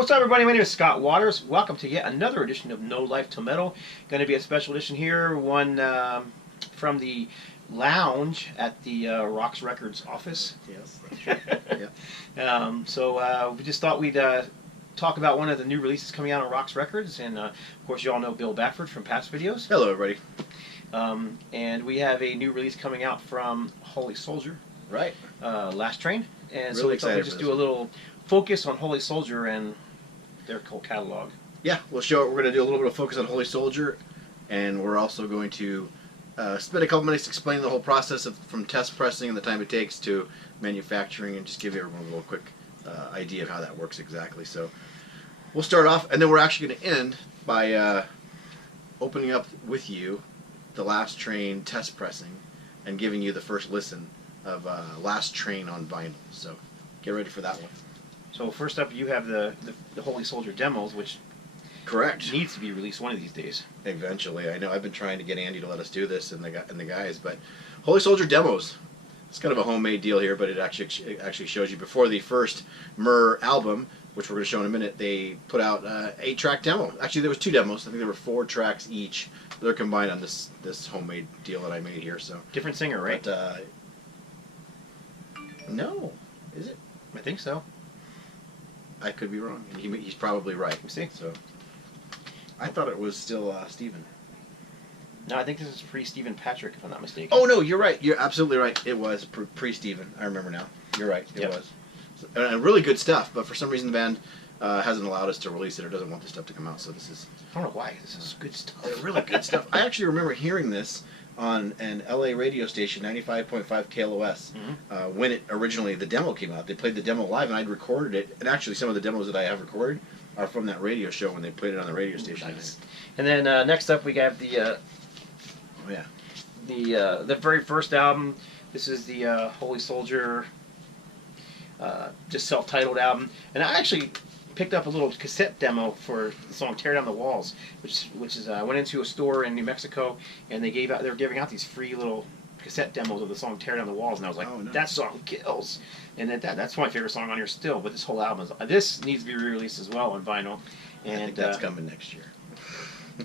What's up, everybody? My name is Scott Waters. Welcome to yet another edition of No Life to Metal. Going to be a special edition here, one from the lounge at the Roxx Records office. Yes, that's right. Yeah. We just thought we'd talk about one of the new releases coming out on Roxx Records, and of course you all know Bill Backford from past videos. Hello, everybody. And we have a new release coming out from Holy Soldier. Right. Last Train. And so Really we thought we'd excited just for do a little focus on Holy Soldier and their whole catalog. Yeah, we're going to do a little bit of focus on Holy Soldier, and we're also going to spend a couple minutes explaining the whole process from test pressing and the time it takes to manufacturing, and just give everyone a little quick idea of how that works exactly. So we'll start off, and then we're actually going to end by opening up with you the Last Train test pressing and giving you the first listen of Last Train on vinyl. So get ready for that one. So first up, you have the Holy Soldier demos, which Correct. needs to be released one of these days. Eventually, I know I've been trying to get Andy to let us do this and the guys, but Holy Soldier demos. It's kind of a homemade deal here, but it actually shows you before the first Myrrh album, which we're going to show in a minute. They put out 8-track demo. Actually, there was 2 demos. I think there were 4 tracks each. They're combined on this homemade deal that I made here. So Different singer, right? But, no, is it? I think so. I could be wrong. He's probably right. Let me see. So I thought it was still Stephen. No, I think this is pre-Stephen Patrick, if I'm not mistaken. Oh no, you're right. You're absolutely right. It was pre-Stephen. I remember now. You're right. It Yep. was. And really good stuff. But for some reason, the band hasn't allowed us to release it or doesn't want this stuff to come out. So this is I don't know why. This is good stuff. really good stuff. I actually remember hearing this on an LA radio station, 95.5 KLOS, when it originally the demo came out. They played the demo live, and I'd recorded it. And actually, some of the demos that I have recorded are from that radio show when they played it on the radio station. Nice. And then next up, we have the Oh yeah. the very first album. This is the Holy Soldier, just self-titled album, and I actually picked up a little cassette demo for the song "Tear Down the Walls," which is I went into a store in New Mexico, and they were giving out these free little cassette demos of the song "Tear Down the Walls," and I was like, Oh, nice. that song kills, and that's my favorite song on here still. But this whole album this needs to be re-released as well on vinyl, and I think that's coming next year.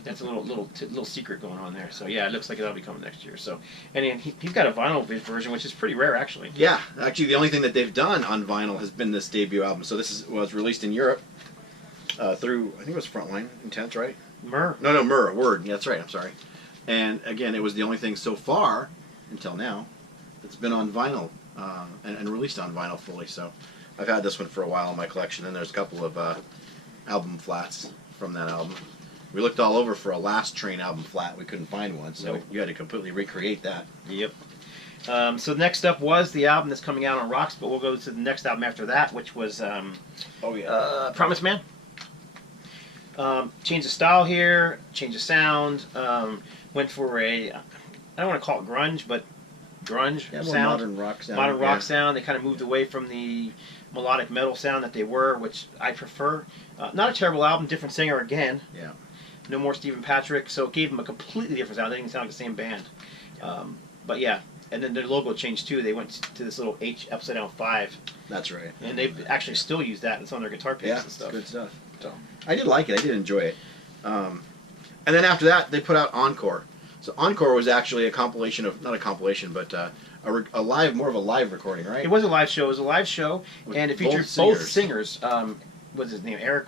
that's a little secret going on there. So yeah, it looks like that'll be coming next year. So, and he's got a vinyl version, which is pretty rare actually. Yeah, actually, the only thing that they've done on vinyl has been this debut album. So this was released in Europe through, I think it was Frontline Intense, right? Myrrh. No, Myrrh. Word. Yeah, that's right. I'm sorry. And again, it was the only thing so far until now that's been on vinyl and released on vinyl fully. So I've had this one for a while in my collection, and there's a couple of album flats from that album. We looked all over for a Last Train album flat. We couldn't find one, so Nope. you had to completely recreate that. Yep. So next up was the album that's coming out on Roxx, but we'll go to the next album after that, which was Oh yeah. Promise Man. Change of style here, change of sound. Went for I don't want to call it grunge, but grunge Yeah, more sound. modern rock sound. Modern rock yeah. sound. They kind of moved away from the melodic metal sound that they were, which I prefer. Not a terrible album, different singer again. Yeah. No more Stephen Patrick, so it gave them a completely different sound. They didn't sound like the same band. But yeah, and then their logo changed too. They went to this little H upside down 5, That's right. and they've actually still used that in some of their guitar picks Yeah, and it's stuff. good stuff. So I did like it. I did enjoy it. And then after that, they put out Encore. So Encore was actually a compilation of, not a compilation, but a live, more of a live recording, right? it was a live show. It was a live show, With and it both featured both singers. singers. What's his name? Eric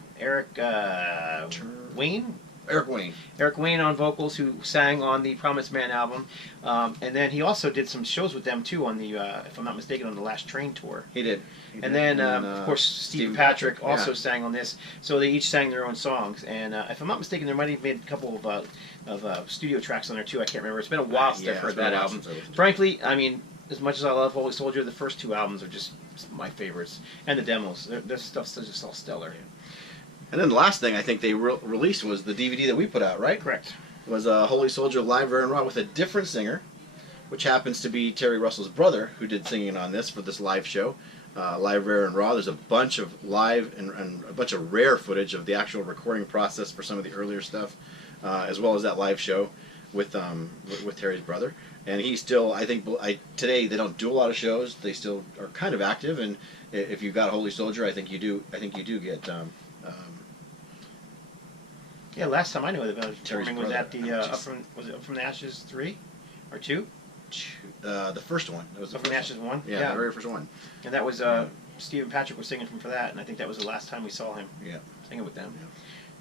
Wayne. Eric Wayne. Eric Wayne on vocals, who sang on the Promise Man album, and then he also did some shows with them too on the, if I'm not mistaken, on the Last Train tour. He did. And then, of course, Stephen Patrick also sang on this. So they each sang their own songs. And if I'm not mistaken, there might have been a couple of studio tracks on there too. I can't remember. It's been a while since I've heard that album. Frankly, I mean, as much as I love Holy Soldier, the first 2 albums are just my favorites, and the demos. Their stuff's just all stellar. And then the last thing I think they released was the DVD that we put out, right? Correct. It was Holy Soldier Live, Rare and Raw with a different singer, which happens to be Terry Russell's brother, who did singing on this for this live show. Live, Rare, and Raw. There's a bunch of live and a bunch of rare footage of the actual recording process for some of the earlier stuff, as well as that live show with Terry's brother. And he's still, I think, today they don't do a lot of shows. They still are kind of active, and if you've got Holy Soldier, I think you do get Yeah, last time I knew about it, Terry's touring was brother. at the was it Up from the Ashes 3 or 2? The first one. That was the Up from first the Ashes one. 1. Yeah, the very first one. And that was Stephen Patrick was singing for that, and I think that was the last time we saw him. Yeah. Singing with them.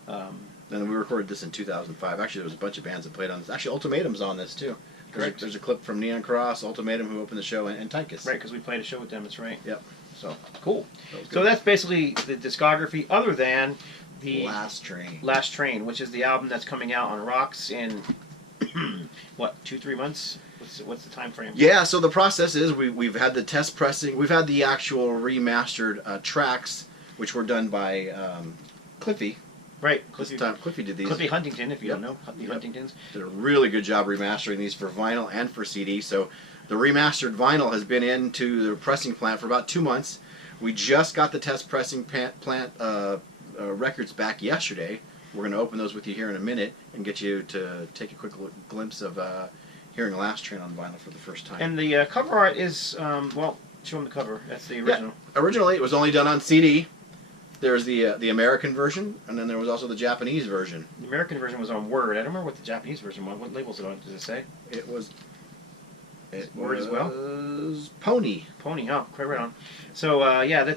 Yeah. And then we recorded this in 2005. Actually, there was a bunch of bands that played on this. Actually, Ultimatum's on this too. There's a clip from Neon Cross, Ultimatum, who opened the show, and Tychus. Right, because we played a show with them. That's right. Yep. So cool. That So that's basically the discography, other than the Last Train. Last Train, which is the album that's coming out on Roxx in what 2-3 months. What's the time frame? Yeah, so the process is we've had the test pressing, we've had the actual remastered tracks, which were done by Cliffy. Right, Cliffy did these. Cliffy Huntington, if you Yep. don't know, the Huntingtons. Did a really good job remastering these for vinyl and for CD. So the remastered vinyl has been into the pressing plant for about 2 months. We just got the test pressing plant records back yesterday. We're going to open those with you here in a minute and get you to take a quick glimpse of hearing Last Train on vinyl for the first time. And the cover art is, well, show them the cover. That's the original. Yeah. Originally, it was only done on CD. There's the American version, and then there was also the Japanese version. The American version was on Word. I don't remember what the Japanese version was. What labels it on? Does it say? It was. Word as well? Pony. Pony, oh, quite right on. So, yeah,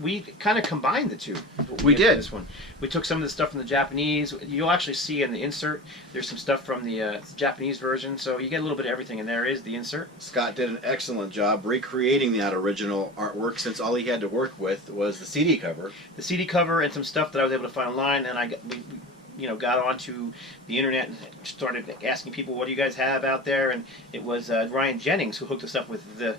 we kind of combined the two. We did. This one. We took some of the stuff from the Japanese. You'll actually see in the insert, there's some stuff from the Japanese version, so you get a little bit of everything, and there is the insert. Scott did an excellent job recreating that original artwork, since all he had to work with was the CD cover. The CD cover and some stuff that I was able to find online, and we got onto the internet and started asking people, what do you guys have out there? And it was Ryan Jennings who hooked us up with the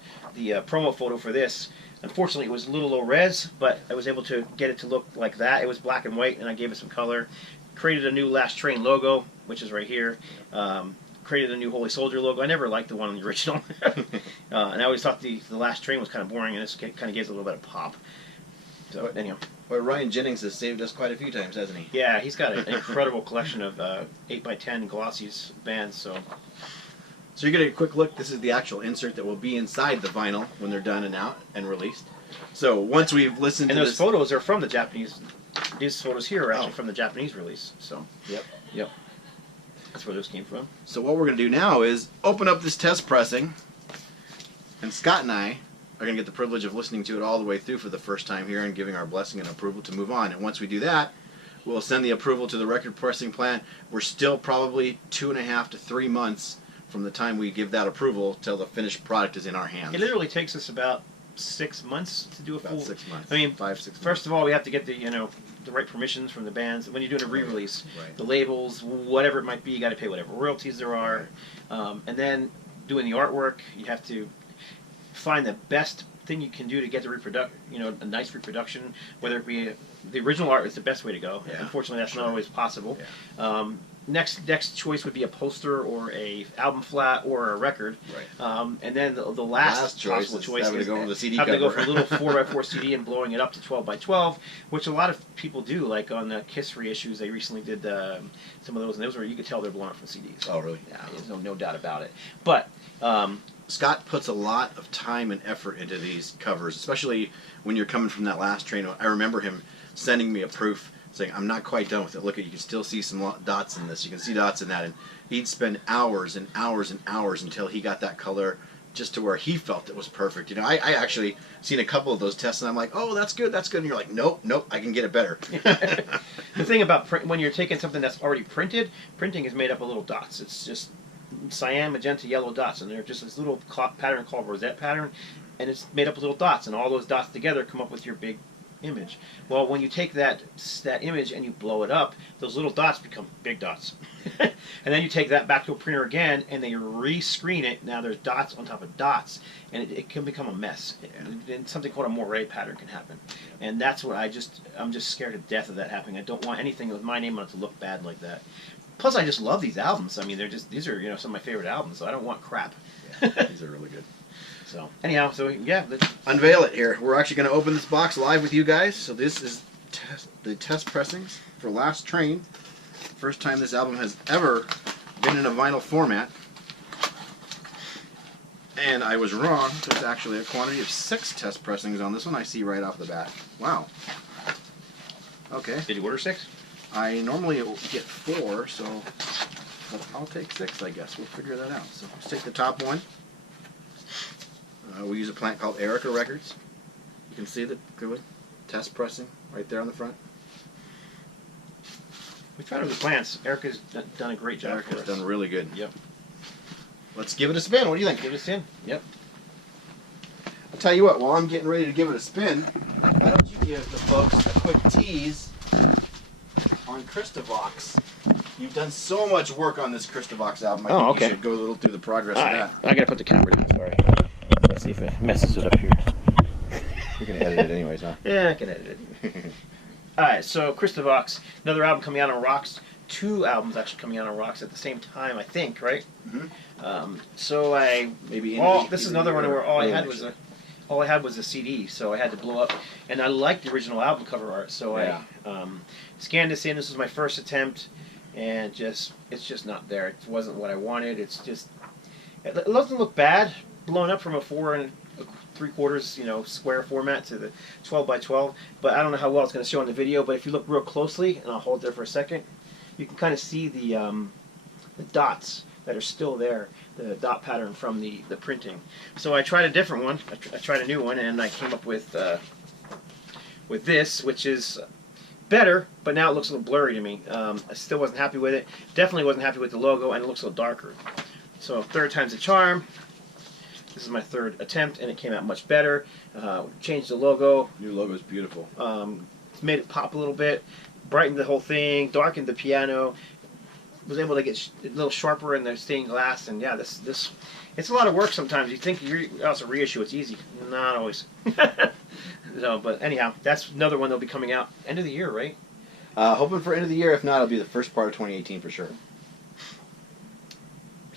promo photo for this. Unfortunately, it was a little low res, but I was able to get it to look like that. It was black and white, and I gave it some color. Created a new Last Train logo, which is right here. Created a new Holy Soldier logo. I never liked the one on the original. And I always thought the Last Train was kind of boring, and this kind of gives it a little bit of pop. So, anyhow. Well, Ryan Jennings has saved us quite a few times, hasn't he? Yeah, he's got an incredible collection of 8x10 Glossies bands. So you're getting a quick look. This is the actual insert that will be inside the vinyl when they're done and out and released. So once we've listened to those this... photos are from the Japanese. These photos here are actually from the Japanese release. So yep, that's where those came from. So what we're going to do now is open up this test pressing, and Scott and I are going to get the privilege of listening to it all the way through for the first time here and giving our blessing and approval to move on. And once we do that, we'll send the approval to the record pressing plant. We're still probably 2.5 to 3 months from the time we give that approval till the finished product is in our hands. It literally takes us about 6 months to do a full. 6 months. I mean, 5-6 months. First of all, we have to get the right permissions from the bands. When you're doing a re-release, Right. the labels, whatever it might be, you got to pay whatever royalties there are, and then doing the artwork, you have to find the best thing you can do to get the a nice reproduction. Whether it be the original art is the best way to go. Yeah, Unfortunately, that's sure. not always possible. Yeah. Next choice would be a poster or a album flat or a record. Right. And then the last choice possible is choice having is to go with the CD having to go cover. for a little 4x4 CD and blowing it up to 12x12, which a lot of people do. Like on the Kiss reissues, they recently did some of those, and those where you could tell they're blowing up from CDs. Oh, really? Yeah, there's no doubt about it. But Scott puts a lot of time and effort into these covers, especially when you're coming from that Last Train. I remember him sending me a proof saying, I'm not quite done with it. Look, you can still see some dots in this. You can see dots in that. And he'd spend hours and hours and hours until he got that color just to where he felt it was perfect. I actually seen a couple of those tests, and I'm like, oh, that's good, that's good. And you're like, nope, I can get it better. The thing about when you're taking something that's already printed, printing is made up of little dots. It's just cyan, magenta, yellow dots, and they're just this little pattern called rosette pattern, and it's made up of little dots, and all those dots together come up with your big image. Well, when you take that image and you blow it up, those little dots become big dots. And then you take that back to a printer again, and they re-screen it. Now there's dots on top of dots, and it can become a mess. And something called a moire pattern can happen. And that's what I'm just scared to death of that happening. I don't want anything with my name on it to look bad like that. Plus, I just love these albums. I mean, these are some of my favorite albums, so I don't want crap. Yeah, these are really good. So anyhow, yeah. Unveil it here. We're actually going to open this box live with you guys. So this is the test pressings for Last Train. First time this album has ever been in a vinyl format. And I was wrong. There's actually a quantity of 6 test pressings on this one. I see right off the bat. Wow. Okay. Did you order 6? I normally get 4, so I'll take 6, I guess. We'll figure that out. So let's take the top one. We use a plant called Erica Records. You can see the good test pressing right there on the front. We tried other plants. Erica's done a great job. Erica's for us. done really good. Yep. Let's give it a spin. What do you think? Give it a spin. Yep. I'll tell you what, while I'm getting ready to give it a spin, why don't you give the folks a quick tease on Christovox. You've done so much work on this Christovox album. I think you should go a little through the progress of that. I gotta put the camera down, sorry. Let's see if it messes it up here. You're going to edit it anyways, huh? Yeah, I can edit it. Alright, so Christovox, another album coming out on Roxx. 2 albums actually coming out on Roxx at the same time, I think, right? Mm-hmm. So I maybe this is another one where all I had was a CD, so I had to blow up. And I liked the original album cover art, so I scanned this in. This was my first attempt, and it's just not there. It wasn't what I wanted. It's just, it doesn't look bad, blown up from a 4 3/4 square format to the 12 by 12. But I don't know how well it's going to show in the video. But if you look real closely, and I'll hold there for a second, you can kind of see the dots that are still there, the dot pattern from the printing. So I tried a different one. I tried a new one, and I came up with this, which is better, but now it looks a little blurry to me. I still wasn't happy with it. Definitely wasn't happy with the logo, and it looks a little darker. So 3rd time's a charm. This is my 3rd attempt, and it came out much better. Changed the logo. New logo's beautiful. Made it pop a little bit, brightened the whole thing, darkened the piano. Was able to get a little sharper in the stained glass, and yeah, this it's a lot of work sometimes. You think it's a reissue, it's easy. Not always. So, but anyhow, that's another one that'll be coming out end of the year, right? Hoping for end of the year. If not, it'll be the first part of 2018 for sure.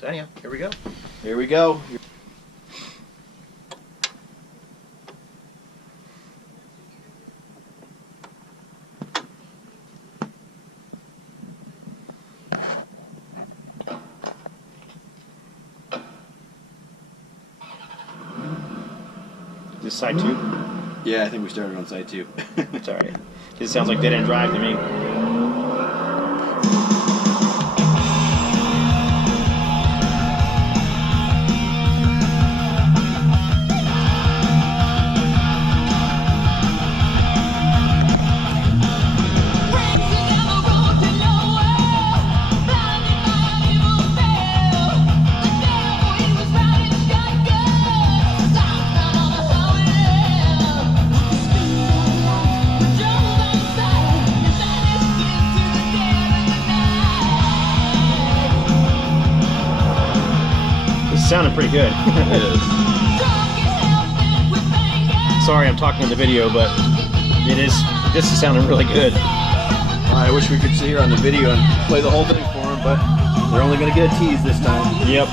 So anyhow, here we go. Here we go. This side 2? Yeah, I think we started on side 2. It's alright. This sounds like Dead End Drive to me. Sounding pretty good. It is. Sorry, I'm talking in the video, but this is sounding really good. I wish we could sit here on the video and play the whole thing for them, but they're only going to get a tease this time. Yep.